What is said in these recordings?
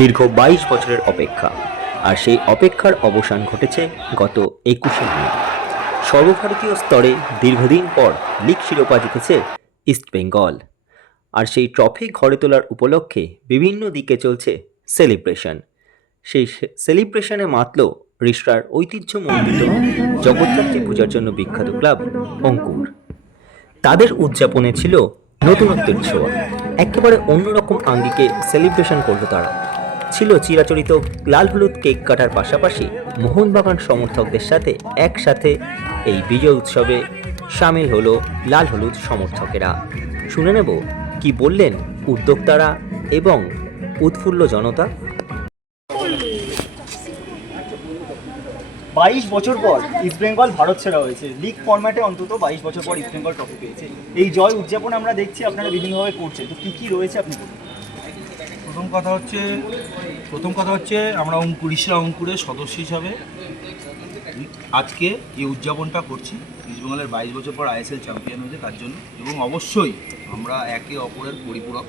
দীর্ঘ 22 বছরের অপেক্ষা, আর সেই অপেক্ষার অবসান ঘটেছে গত 21শে মে। সর্বভারতীয় স্তরে দীর্ঘদিন পর লিগ শিরোপা জিতেছে ইস্টবেঙ্গল, আর সেই ট্রফি ঘরে তোলার উপলক্ষে বিভিন্ন দিকে চলছে সেলিব্রেশন। সেই সেলিব্রেশনে মাতল রিষড়ার ঐতিহ্যমণ্ডিত জগদ্ধাত্রী পূজার জন্য বিখ্যাত ক্লাব অঙ্কুর। তাদের উদযাপনে ছিল নতুনত্বের ছোঁয়া, একেবারে অন্যরকম আঙ্গিকে সেলিব্রেশন করলো তারা। ছিল চিরাচরিত লাল হলুদ কেক কাটার পাশাপাশি মোহনবাগান সমর্থকদের সাথে একসাথে এই বিজয় উৎসবে সামিল হলো লাল হলুদ সমর্থকেরা। শুনে নেব কি বললেন উদ্যোক্তারা এবং উৎফুল্ল জনতা। 22 বছর পর ইস্টবেঙ্গল ভারত ছেড়া হয়েছে। লিগ ফরম্যাটে অন্তত 22 বছর পর ইস্টবেঙ্গল ট্রফি পেয়েছে। এই জয় উদযাপন আমরা দেখছি আপনারা বিভিন্নভাবে করছেন, তো কী রয়েছে আপনি বলুন। প্রথম কথা হচ্ছে আমরা রিষড়া অঙ্কুরের সদস্য হিসাবে আজকে এই উদযাপনটা করছি। ইস্টবেঙ্গলের 22 বছর পর আইএসএল চ্যাম্পিয়ন হয়েছে তার জন্য, এবং অবশ্যই আমরা একে অপরের পরিপূরক।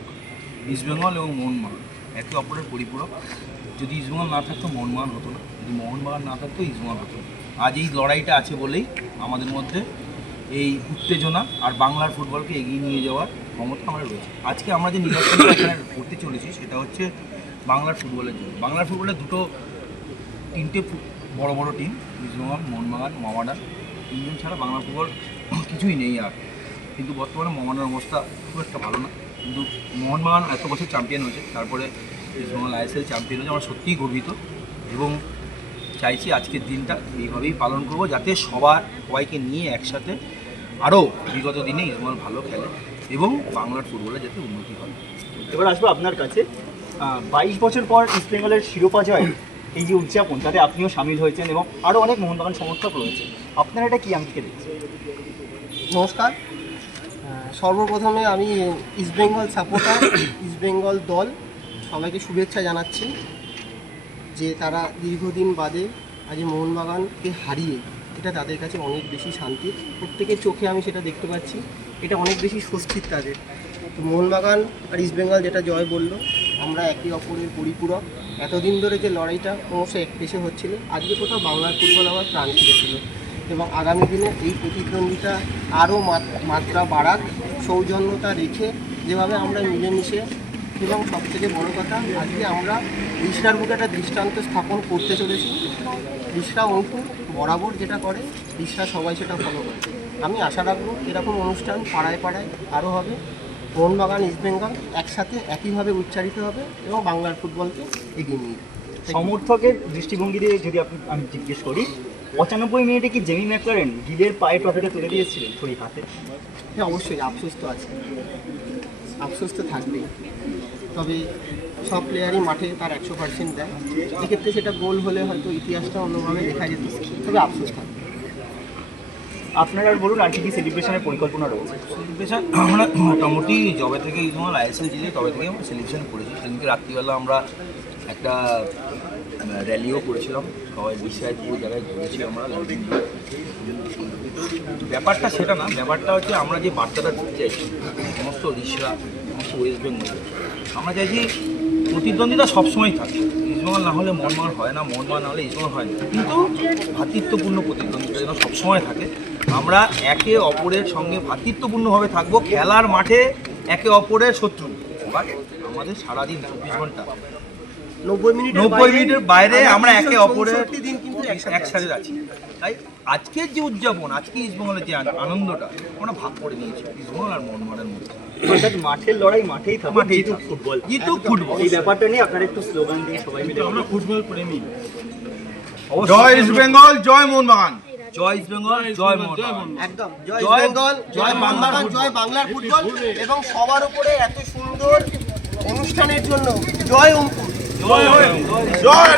ইস্টবেঙ্গল এবং মোহনবাগান একে অপরের পরিপূরক। যদি ইস্টবেঙ্গল না থাকতো মোহনবাগান হতো না, যদি মোহনবাগান না থাকতো ইস্টবেঙ্গল হতো না। আজ এই লড়াইটা আছে বলেই আমাদের মধ্যে এই উত্তেজনা আর বাংলার ফুটবলকে এগিয়ে নিয়ে যাওয়ার ক্ষমতা আমরা রয়েছে। আজকে আমরা যে নির্বাচনটা এখানে করতে চলেছি সেটা হচ্ছে বাংলার ফুটবলের জন্য। বাংলার ফুটবলের তিনটে বড় বড় টিম, ইস্টবেঙ্গল, মোহনবাগান, মোহামেডান। তিনজন ছাড়া বাংলার ফুটবল কিছুই নেই আর। কিন্তু বর্তমানে মোহামেডানের অবস্থা খুব একটা ভালো না, কিন্তু মোহনবাগান এত বছর চ্যাম্পিয়ন হয়েছে, তারপরে ইস্টবেঙ্গল আইএসএল চ্যাম্পিয়ন হয়েছে। আমরা সত্যিই গর্বিত এবং চাইছি আজকের দিনটা এইভাবেই পালন করব, যাতে সবাইকে নিয়ে একসাথে আরও বিগত দিনে ইস্টবেঙ্গল ভালো খেলে এবং বাংলার ফুটবলে যাতে উন্নতি হয়। এবার আসবো আপনার কাছে। 22 বছর পর ইস্টবেঙ্গলের শিরোপা জয়, এই যে উদযাপন, তাতে আপনিও সামিল হয়েছেন এবং আরও অনেক মোহনবাগান সমর্থক রয়েছে। আপনারা এটা কি আঙ্গিকে দেখছেন? নমস্কার। সর্বপ্রথমে আমি ইস্টবেঙ্গল সাপোর্টার, ইস্টবেঙ্গল দল সবাইকে শুভেচ্ছা জানাচ্ছি যে তারা দীর্ঘদিন বাদে আজ মোহনবাগানকে হারিয়ে এটা তাদের কাছে অনেক বেশি শান্তির। প্রত্যেকের চোখে আমি সেটা দেখতে পাচ্ছি, এটা অনেক বেশি স্বস্তির তাদের। তো মোহনবাগান আর ইস্টবেঙ্গল যেটা জয় বলল, আমরা একে অপরের পরিপূরক। এতদিন ধরে যে লড়াইটা ক্রমশ এক পেশে হচ্ছিল, আজকে কোথাও বাংলার ফুটবল আবার প্রাণ ফিরেছিল এবং আগামী দিনে এই প্রতিদ্বন্দ্বিতা আরও মাত্রা বাড়াক, সৌজন্যতা রেখে যেভাবে আমরা মিলেমিশে, এবং সবথেকে বড় কথা আজকে আমরা রিষড়ার বুকে একটা দৃষ্টান্ত স্থাপন করতে চলেছি। রিষড়া অঙ্কুর বরাবর যেটা করে, রিষড়া সবাই সেটা ফলো করে। আমি আশা রাখবো এরকম অনুষ্ঠান পাড়ায় পাড়ায় আরও হবে। মোহনবাগান ইস্টবেঙ্গল একসাথে একইভাবে উচ্চারিত হবে এবং বাংলার ফুটবলকে এগিয়ে নিয়ে যাবে। সমর্থকের দৃষ্টিভঙ্গি দিয়ে যদি আমি জিজ্ঞেস করি, 95 মিনিটে কি জেমি ম্যাকলারেন গিলের পায়ে ট্রফিটা তুলে দিয়েছিলেন ছড়ি হাতে? হ্যাঁ, অবশ্যই আফসোস তো আছে, আফসোস তো থাকবেই। তবে সব প্লেয়ারই মাঠে তার 100% দেয়। এক্ষেত্রে সেটা গোল হলে হয়তো ইতিহাসটা অন্যভাবে লেখা যেত, তবে আফসোস থাকবে। আপনারা বলুন, আর কি সেলিব্রেশনের পরিকল্পনা রয়েছে? সেলিব্রেশন আমরা মোটামুটি যবে থেকে ইস্টবেঙ্গল আইএসএল জিতে তবে থেকে আমরা সেলিব্রেশন করেছি। সেদিনকে রাত্রিবেলা আমরা একটা র্যালিও করেছিলাম, সবাই বিশ্বায় পুরো জায়গায় ঘুরেছি আমরা। ব্যাপারটা সেটা না, ব্যাপারটা হচ্ছে আমরা যে বার্তাটা দিতে চাইছি সমস্ত রিষড়া, সমস্ত ওয়েস্ট বেঙ্গল, আমরা চাইছি প্রতিদ্বন্দ্বিতা সবসময় থাকে। ইস্টবেঙ্গল না হলে মোহনবাগান হয় না, মোহনবাগান না হলে ইস্টবেঙ্গল হয় না, কিন্তু ভ্রাতৃত্বপূর্ণ প্রতিদ্বন্দ্বিতা যেন সবসময় থাকে। আমরা একে অপরের সঙ্গে ভ্রাতৃত্বপূর্ণভাবে থাকবো। খেলার মাঠে একে অপরের শত্রু, বাট আমাদের সারাদিন 24 ঘন্টা 90 মিনিটের বাইরে আমরা একে অপরের দিন কিন্তু একসাথে আছি। তাই আজকের যে উদযাপন, আজকে ইস্টবেঙ্গলের যে আনন্দটা আমরা ভাগ করে নিয়েছি ইস্টবেঙ্গল আর মোহনবাগানের মধ্যে। অর্থাৎ মাঠের লড়াই মাঠেই থাকবে, জিতুক ফুটবল। জিতুক ফুটবল, এই ব্যাপারটা নিয়ে আপনারা একটু স্লোগান দিয়ে সবাই মিলে। আমরা ফুটবল প্রেমী। জয় ইস্টবেঙ্গল, জয় মোহনবাগান। জয় ইস্টবেঙ্গল, জয় মোহনবাগান। একদম জয় ইস্টবেঙ্গল, জয় মোহনবাগান, জয় বাংলার ফুটবল। এবং সবার উপরে এত সুন্দর অনুষ্ঠানের জন্য জয় অঙ্কুর, জয় জয়